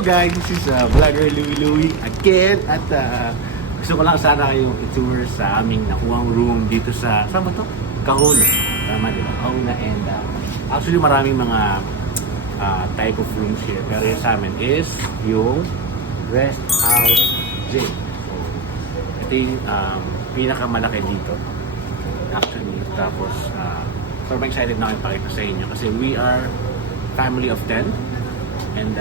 Hello guys, this is vlogger Louie again at gusto ko lang sana kayong i-tour sa aming nakuhang room dito sa, saan ba to? Kahuna. Tama diba? Kahuna and actually maraming mga type of rooms here pero yung sa amin is yung rest house gym. So, ito yung pinakamalaki dito. Actually, tapos sobrang excited na kayo pakita sa inyo kasi we are family of 10 and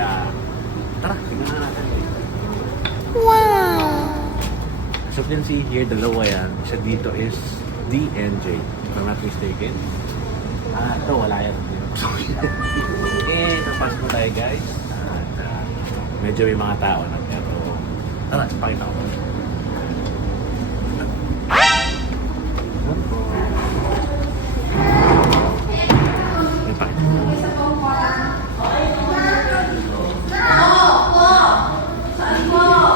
tara, tingnan na natin. Wow! As you can see here, dalawa yan. Isa dito is DNJ, if I'm not mistaken. Ito, wala yan. Tapos mo tayo guys. At medyo may mga tao na pero tara, pakita ko. May pakita ko.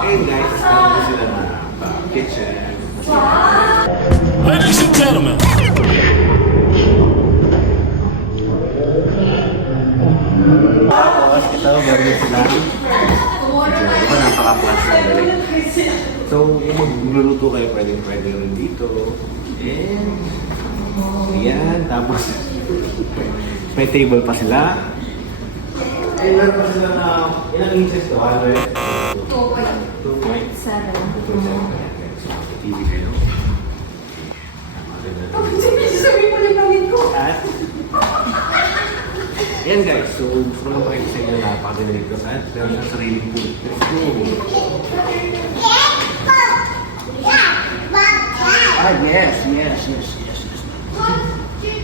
And guys, meron sila na kitchen. Ladies and gentlemen. Tapos, ito, meron din sila. Diba, napaka-plus na galing. So, kung magluluto kayo, pwede rin dito. And, ayan, tapos, may table pa sila. And meron pa sila na, ilang inches to? 2.7. TV kayo. At, ayan guys, so gusto ko lang pakita sa inyo na napakaganda dito at meron siyang sariling pool. Let's go! Yes.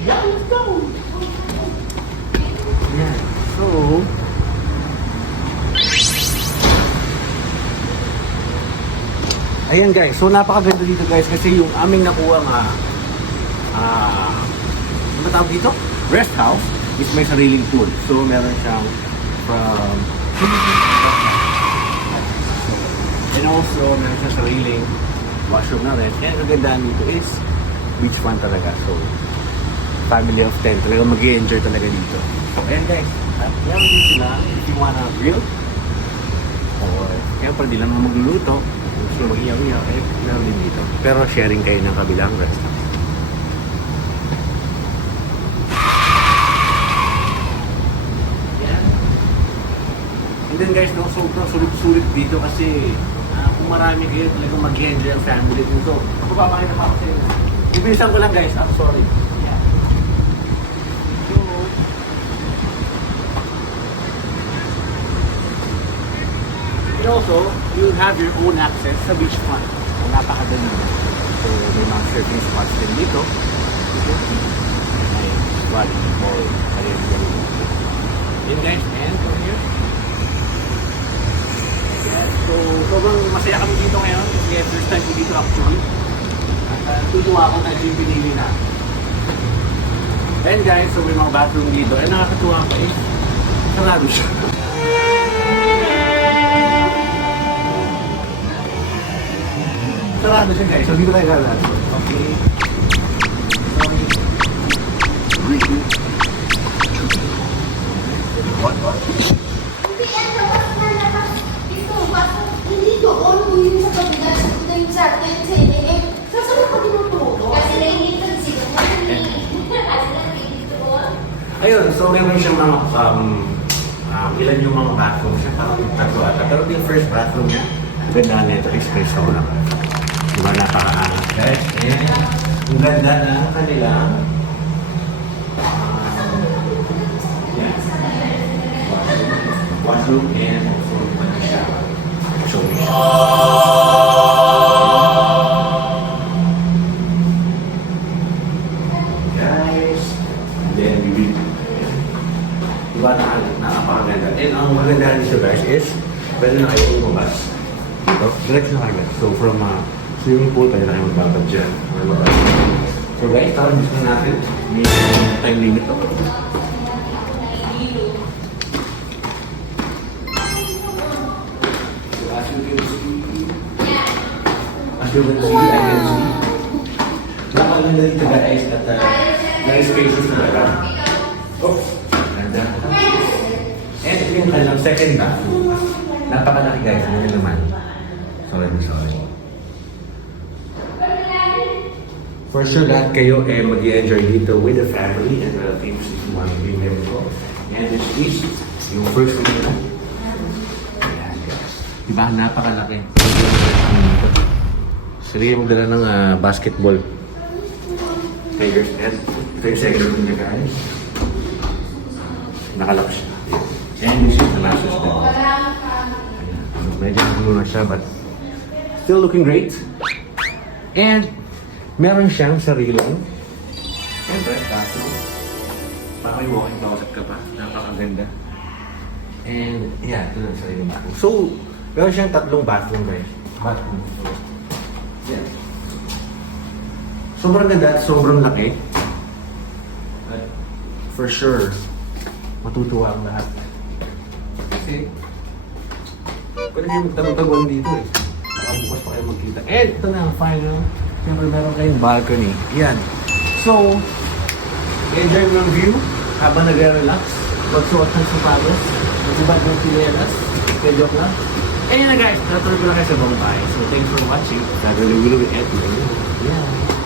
Yeah, let's go! Yeah, so... Ayan guys, so napakaganda dito guys kasi yung aming nakuha nga ano ba tawag dito? Rest house is may sariling pool. So meron siyang from and also meron siyang sariling washroom na rin. And ang ganda nito is beach front talaga. So family of 10 talaga mag-i-enjoy talaga dito. So ayan guys, at meron din sila if you wanna grill or kaya pa di lang magluluto. Gusto mag-iyaw-iyaw, meron din dito. Pero sharing kayo ng kabilang restaurant. Yan. And then guys, sobrang sulit-sulit dito kasi kung marami kayo talagang mag-enjoy ang family dito. Ako papakita pa ako sa inyo. Ibilisan ko lang guys, I'm sorry. Yan. So, and also, you'll have your own access sa beach front. So, napakadali na. So, may mga surfing spots din dito. You can see. May volleyball. Then guys, and over here. Yes, so, sobrang masaya kami dito ngayon kasi first time ko dito actually. At tutuwa ako na yung pinili na. And guys, so may mga bathroom dito. And nakakatuwa pa eh. Sarado siya. Sarado siya guys, so dito tayo galang. Okay. What? Hindi, ang labas na labas. Ito, bakit hindi doon yung sa kabila, sa yung sa atin, sa inigit. Saan ka tinuturo? Kasi naiingitan sila. Kasi naiingitan. Ayun, so meron siyang mga ilan yung mga bathroom siya, parang tatlo ata. Pero yung first bathroom niya, ganda na ito, espresso ko lang. Diba, napaka-angat guys. And ang ganda ng kanilang washroom and also shower. Show me. Guys, and then we will diba napakaganda. And ang maganda nito guys is pwede na kayo umabas. Dito, diretso na kayo. So from swimming pool, pwede na kayo magbabad dyan. So guys, tara gusto natin. May time limit to. So as you can see, I can see. Napakaganda dito guys at very spacious talaga. Oops, ganda. And ito yung kanilang second bathroom. Napakalaki guys, ano yun naman. Sorry. For sure, lahat kayo mag-enjoy dito with the family and relatives if you want to bring them to. And this is yung first room nila. Ayan guys. Diba, napakalaki. Sige magdala ng basketball. Tigers net. Ito yung second room niya guys. Nakalock siya. And this is the master's bed. Ayan. Medyo nagulo na siya but still looking great. And meron siyang sariling siyempre, bathroom. Baka yung walking closet ka pa. Napakaganda. And yeah, ito na yung sariling bathroom. So, meron siyang tatlong bathroom guys. Bathroom. So, yeah. Sobrang ganda at sobrang laki. But for sure, matutuwa ang lahat. Kasi, pwede kayo magtanong-taguan dito eh. Baka bukas pa kayo magkita. And ito na ang final. Siyempre meron kayong balcony. Yan. So, enjoy mo yung view habang nagre-relax. Magsuot ng sapatos. Magbibag ng sinelas. Joke lang. And yun na guys, natuloy ko na kayo sa buong bahay. So, thanks for watching. Gagawin-gawin at yeah.